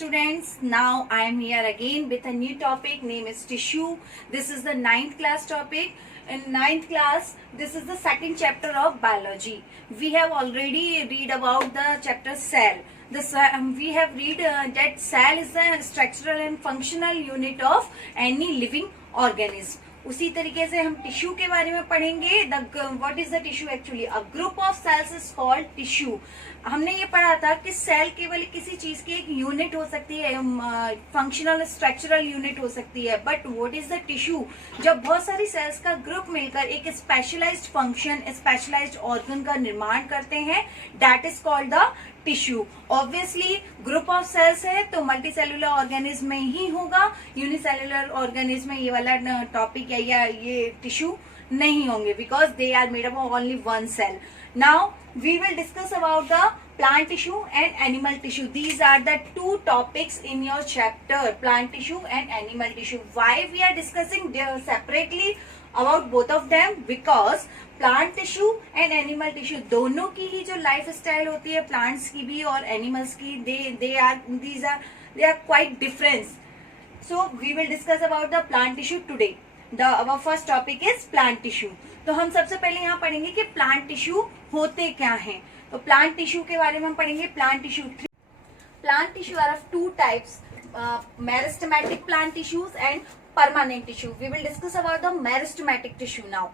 students, now I am here again with a new topic. Name is tissue. This is the 9th class topic. In 9th class, this is the second chapter of biology. We have already read about the chapter cell. We have read that cell is the structural and functional unit of any living organism. उसी तरीके से हम tissue के बारे में पढ़ेंगे. What is the tissue actually? A group of cells is called tissue. हमने ये पढ़ा था कि सेल केवल किसी चीज की एक यूनिट हो सकती है, फंक्शनल स्ट्रक्चरल यूनिट हो सकती है. But what is the tissue? जब बहुत सारी सेल्स का ग्रुप मिलकर एक स्पेशलाइज्ड फंक्शन, स्पेशलाइज्ड ऑर्गन का निर्माण करते हैं, that is called the tissue. Obviously group of cells है तो मल्टीसेलुलर ऑर्गेनिज्म में ही होगा. यूनिसेलुलर ऑर्गेनिज्म में ये वाला टॉपिक या ये टिश्यू नहीं होंगे, because they are made up of only one cell. Now we will discuss about the plant tissue and animal tissue. These are the two topics in your chapter, plant tissue and animal tissue. Why we are discussing separately about both of them? Because plant tissue and animal tissue दोनों की ही जो life style होती है, plants की भी और animals की, they are quite different. So we will discuss about the plant tissue today. Our first topic is plant tissue. तो हम सबसे पहले यहाँ पढ़ेंगे कि प्लांट टिश्यू होते क्या हैं. तो प्लांट टिश्यू के बारे में हम पढ़ेंगे. Plant tissue are of two types, meristematic plant tissues and permanent tissue. We will discuss about the meristematic tissue now.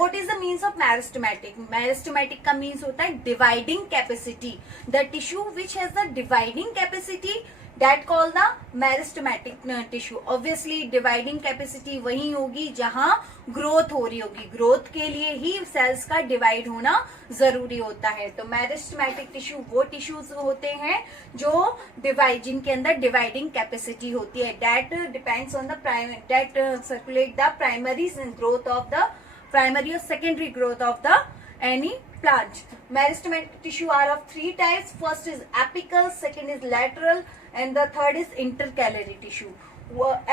What is the means of meristematic? Meristematic का means होता है dividing capacity. The tissue which has the dividing capacity, that called the meristematic tissue. Obviously dividing capacity वही होगी जहाँ growth हो रही होगी. Growth के लिए ही सेल्स का डिवाइड होना जरूरी होता है. तो मेरिस्टेमेटिक टिश्यू वो टिश्यूज होते हैं जो जिनके अंदर डिवाइडिंग कैपेसिटी होती है. That depends on the that circulate the primary growth of the primary और secondary growth of the any plant. Meristematic tissue are of three types. First is apical, second is lateral, and the third is intercalary tissue.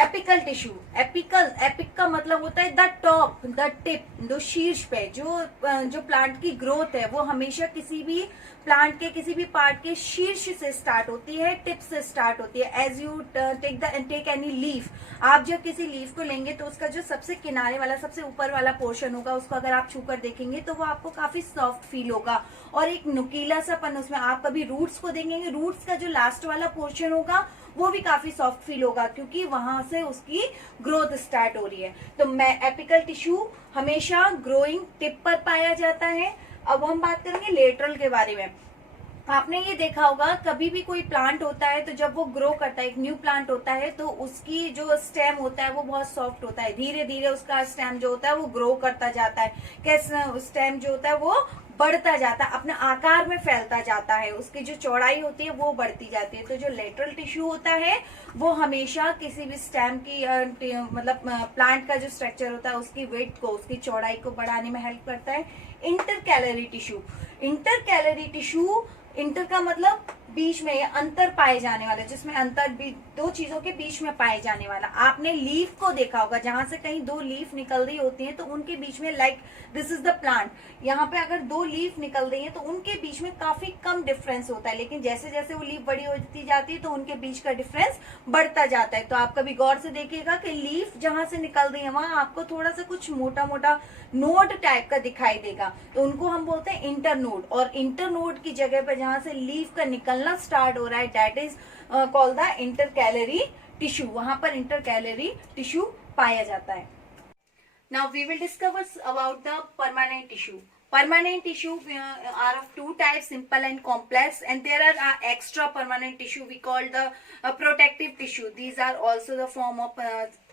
Apical tissue, epic का मतलब होता है the top, the tip, जो शीर्ष पे जो plant की growth है वो हमेशा किसी भी प्लांट के किसी भी पार्ट के शीर्ष से स्टार्ट होती है, टिप से स्टार्ट होती है. As you take any leaf, आप जब किसी लीफ को लेंगे तो उसका जो सबसे किनारे वाला, सबसे ऊपर वाला पोर्शन होगा, उसको अगर आप छूकर देखेंगे तो वो आपको काफी सॉफ्ट फील होगा और एक नुकीला सा पन उसमें. आप कभी रूट्स को देखेंगे, रूट्स का जो लास्ट वाला पोर्शन होगा वो भी काफी सॉफ्ट फील होगा क्योंकि वहां से उसकी ग्रोथ स्टार्ट हो रही है. तो एपिकल टिश्यू हमेशा ग्रोइंग टिप पर पाया जाता है. अब हम बात करेंगे लेटरल के बारे में. आपने ये देखा होगा कभी भी कोई प्लांट होता है तो जब वो ग्रो करता है, एक न्यू प्लांट होता है तो उसकी जो स्टेम होता है वो बहुत सॉफ्ट होता है. धीरे धीरे उसका स्टेम जो होता है वो ग्रो करता जाता है. कैसे स्टेम जो होता है वो बढ़ता जाता है, अपने आकार में फैलता जाता है, उसकी जो चौड़ाई होती है वो बढ़ती जाती है. तो जो लेटरल टिश्यू होता है वो हमेशा किसी भी स्टेम की मतलब प्लांट का जो स्ट्रक्चर होता है उसकी विड्थ को, उसकी चौड़ाई को बढ़ाने में हेल्प करता है. इंटरकैलरी टिश्यू, इंटर का मतलब बीच में, अंतर पाए जाने वाला, जिसमें अंतर भी दो चीजों के बीच में पाए जाने वाला. आपने लीफ को देखा होगा, जहां से कहीं दो लीफ निकल रही होती हैं तो उनके बीच में, like this is the plant, यहाँ पे अगर दो लीफ निकल रही हैं तो उनके बीच में काफी कम डिफरेंस होता है. लेकिन जैसे जैसे वो लीफ बड़ी होती जाती है तो उनके बीच का डिफरेंस बढ़ता जाता है. तो आप कभी गौर से देखिएगा कि लीफ जहां से निकल रही है वहां आपको थोड़ा सा कुछ मोटा मोटा नोड टाइप का दिखाई देगा, तो उनको हम बोलते हैं इंटरनोड. और इंटरनोड की जगह पर जहां से लीफ का निकलना स्टार्ट हो रहा है, that is called the intercalary tissue. वहां पर इंटरकैलरी टिश्यू पाया जाता है. Now we will discuss about the permanent tissue. Permanent tissue are of two types, simple and complex, and there are extra permanent tissue we call the protective tissue. These are also the form of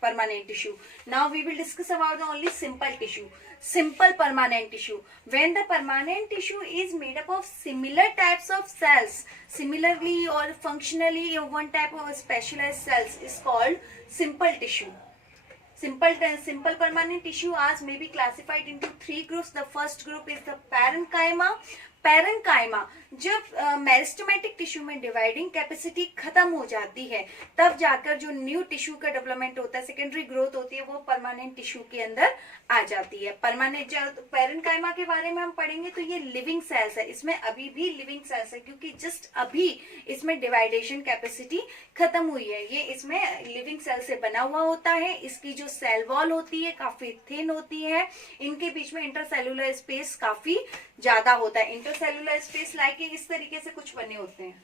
permanent tissue. Now we will discuss about the only simple tissue. Simple permanent tissue. When the permanent tissue is made up of similar types of cells, similarly or functionally one type of specialized cells, is called simple tissue. Simple permanent tissue as may be classified into three groups. The first group is the parenchyma. Parenchyma, जब meristematic tissue में dividing capacity खत्म हो जाती है तब जाकर जो new tissue का डेवलपमेंट होता है, सेकेंडरी ग्रोथ होती है, वो परमानेंट टिश्यू के अंदर आ जाती है। परमानेंट, जब पैरेन्काइमा के बारे में हम पढ़ेंगे तो ये लिविंग सेल्स है, इसमें अभी भी लिविंग सेल्स है क्योंकि जस्ट अभी इसमें डिवाइडेशन कैपेसिटी खत्म हुई है। ये इसमें लिविंग सेल से बना हुआ होता है। इसकी जो सेल वॉल होती है काफी थिन होती है, इनके बीच में इंटरसेलुलर स्पेस काफी ज्यादा होता है। इंटरसेलुलर स्पेस लाइक इस तरीके से कुछ बने होते हैं।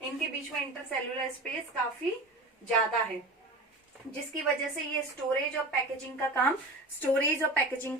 इनके बीच में इंटरसेलुलर स्पेस काफी ज्यादा है, जिसकी वजह से ये स्टोरेज और पैकेजिंग का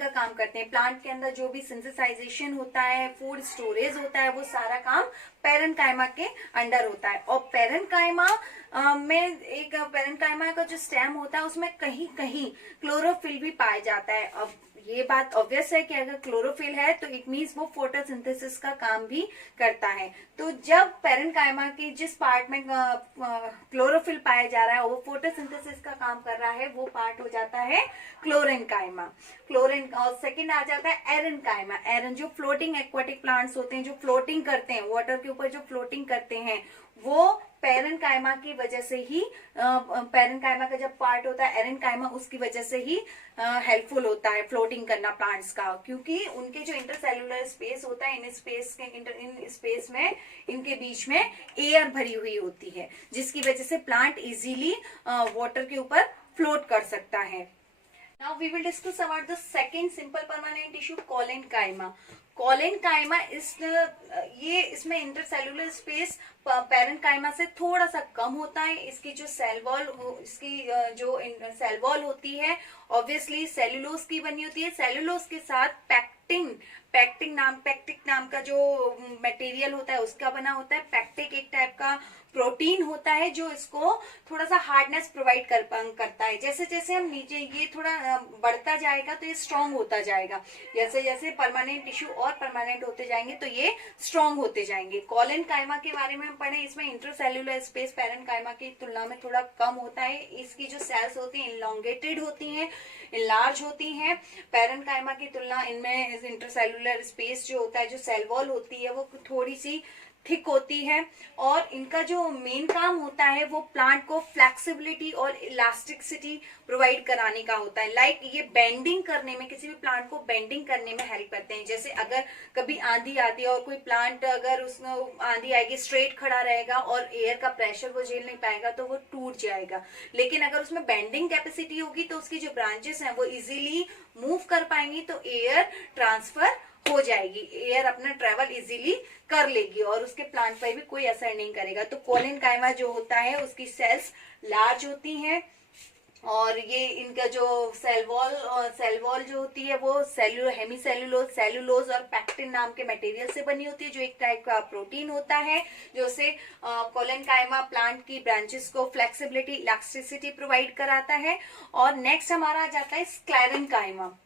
काम करते हैं। प्लांट के अंदर जो भी सिंथेसाइजेशन होता है, फूड स्टोरेज होता है, वो सारा काम पैरेन्काइमा के अंडर होता है। और पैरेन्काइमा पैरेन्काइमा का जो स्टेम होता है उसमें कहीं कहीं क्लोरोफिल भी पाया जाता है। अब ये बात ऑब्वियस है कि अगर क्लोरोफिल है तो इट मीन्स वो फोटोसिंथेसिस का काम भी करता है। तो जब पैरेन्काइमा की जिस पार्ट में क्लोरोफिल पाया जा रहा है वो फोटोसिंथेसिस का काम कर रहा है, वो पार्ट हो जाता है क्लोरेन्काइमा। और सेकंड आ जाता है एरेन्काइमा। एरन जो फ्लोटिंग एक्वाटिक प्लांट्स होते हैं, जो फ्लोटिंग करते हैं, वाटर के ऊपर जो फ्लोटिंग करते हैं, वो पैरेन्काइमा की वजह से ही, पैरेन्काइमा का जब पार्ट होता है एरेन्काइमा, उसकी वजह से ही हेल्पफुल होता है फ्लोटिंग करना प्लांट्स का, क्योंकि उनके जो इंटरसेलुलर स्पेस होता है, इन स्पेस में इनके बीच में एयर भरी हुई होती है, जिसकी वजह से प्लांट इजीली वाटर के ऊपर फ्लोट कर सकता है। Now we will discuss about the second simple permanent tissue, collenchyma. Collenchyma इसमें इंटरसेलुलर स्पेस पैरेन्काइमा से थोड़ा सा कम होता है। इसकी जो सेल वॉल होती है ऑब्वियसली सेल्यूलोज की बनी होती है। सेल्यूलोज के साथ पैक्टिक नाम का जो मटेरियल होता है उसका बना होता है। पैक्टिक एक टाइप का प्रोटीन होता है जो इसको थोड़ा सा हार्डनेस प्रोवाइड करता है। जैसे जैसे हम नीचे ये थोड़ा बढ़ता जाएगा तो ये स्ट्रांग होता जाएगा। जैसे जैसे परमानेंट टिश्यू और परमानेंट होते जाएंगे तो ये स्ट्रांग होते जाएंगे। कोलेनकाइमा के बारे में हम पढ़े, इसमें इंटरसेल्युलर स्पेस पैरेन्काइमा की तुलना में थोड़ा कम होता है। इसकी जो सेल्स होती हैं इनलॉन्गेटेड होती हैं, लार्ज होती हैं। पैरेन्काइमा की तुलना इनमें इंटरसेल्युलर स्पेस जो होता है, जो सेल वॉल होती है, वो थोड़ी सी थिक होती है। और इनका जो मेन काम होता है वो प्लांट को फ्लेक्सिबिलिटी और इलास्टिसिटी प्रोवाइड कराने का होता है। लाइक ये बेंडिंग करने में, किसी भी प्लांट को बेंडिंग करने में हेल्प करते हैं। जैसे अगर कभी आंधी आती है और कोई प्लांट, अगर उसमें आंधी आएगी, स्ट्रेट खड़ा रहेगा और एयर का प्रेशर वो झेल नहीं पाएगा तो वो टूट जाएगा। लेकिन अगर उसमें बेंडिंग कैपेसिटी होगी तो उसकी जो ब्रांचेस हैं वो इजीली मूव कर पाएंगी, तो एयर ट्रांसफर हो जाएगी, एयर अपना ट्रेवल इजीली कर लेगी और उसके प्लांट पर भी कोई असर नहीं करेगा। तो कोलेनकाइमा जो होता है उसकी सेल्स लार्ज होती हैं और ये इनका जो सेल वॉल जो होती है वो हेमीसेल्यूलोज, सेल्यूलोज और पैक्टिन नाम के मटेरियल से बनी होती है, जो एक टाइप का प्रोटीन होता है जो से कोलेनकाइमा प्लांट की ब्रांचेस को फ्लेक्सिबिलिटी, इलास्टिसिटी प्रोवाइड कराता है। और नेक्स्ट हमारा आ जाता है स्क्लेरेनकाइमा।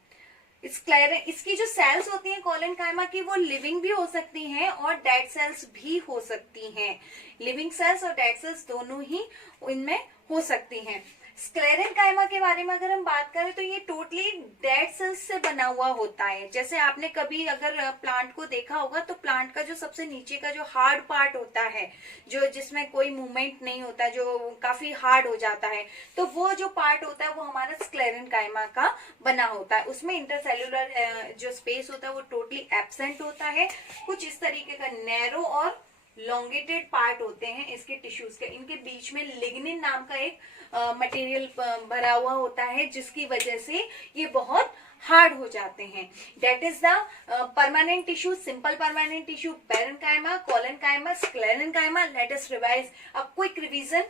इसकी जो सेल्स होती हैं कोलेनकाइमा की, वो लिविंग भी हो सकती हैं और डेड सेल्स भी हो सकती हैं। लिविंग सेल्स और डेड सेल्स दोनों ही इनमें हो सकती हैं। स्क्लेरेनकाइमा के बारे में अगर हम बात करें तो ये टोटली डेड सेल्स से बना हुआ होता है। जैसे आपने कभी अगर प्लांट को देखा होगा तो प्लांट का जो सबसे नीचे का जो हार्ड पार्ट होता है, जो जिसमें कोई मूवमेंट नहीं होता, जो काफी हार्ड हो जाता है, तो वो जो पार्ट होता है वो हमारा स्क्लेरेनकाइमा का बना होता है। उसमें इंटरसेल्युलर जो स्पेस होता है वो टोटली एब्सेंट होता है। कुछ इस तरीके का नैरो और लॉन्गेटेड पार्ट होते हैं इसके टिश्यूज के। इनके बीच में लिग्निन नाम का एक मटेरियल भरा हुआ होता है, जिसकी वजह से ये बहुत हार्ड हो जाते हैं। That is the permanent tissue, simple permanent tissue, parenchyma, collenchyma, sclerenchyma. Let us revise a quick revision.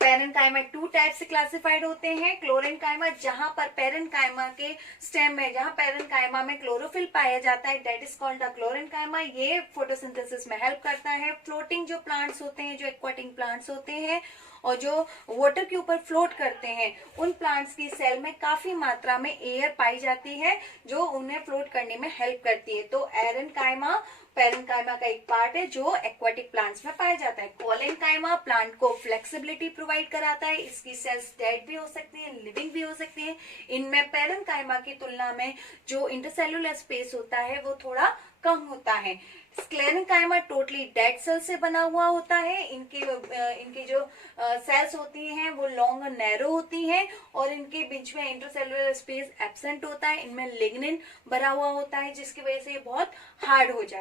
Parenchyma 2 type से क्लासिफाइड होते हैं। क्लोरेनकाइमा, जहां पर पैरेन्काइमा के स्टेम में, जहां पैरेन्काइमा में क्लोरोफिल पाया जाता है, that is called the chlorenchyma. ये फोटोसिंथेसिस में हेल्प करता है। फ्लोटिंग जो प्लांट्स होते हैं, जो एक्वाटिक प्लांट्स होते हैं, और जो वाटर के ऊपर फ्लोट करते हैं, उन प्लांट्स की सेल में काफी मात्रा में एयर पाई जाती है जो उन्हें फ्लोट करने में हेल्प करती है। तो एरेनकाइमा पैरेनकाइमा का एक पार्ट है जो एक्वाटिक प्लांट्स में पाया जाता है। कोलेनकाइमा प्लांट को फ्लेक्सिबिलिटी प्रोवाइड कराता है, इसकी सेल्स डेड भी हो सकती हैं, लिविंग भी हो सकती हैं। इनमें पैरेनकाइमा की तुलना में जो इंटरसेलुलर स्पेस होता है वो थोड़ा कम होता है। स्क्लेरेनकाइमा टोटली डेड सेल से बना हुआ होता है। इनकी जो सेल्स होती हैं वो लॉन्ग और नैरो होती हैं और इनके बीच में इंटरसेलुलर स्पेस एब्सेंट होता है। इनमें लिग्निन भरा हुआ होता है जिसकी वजह से ये बहुत हार्ड हो जाता है।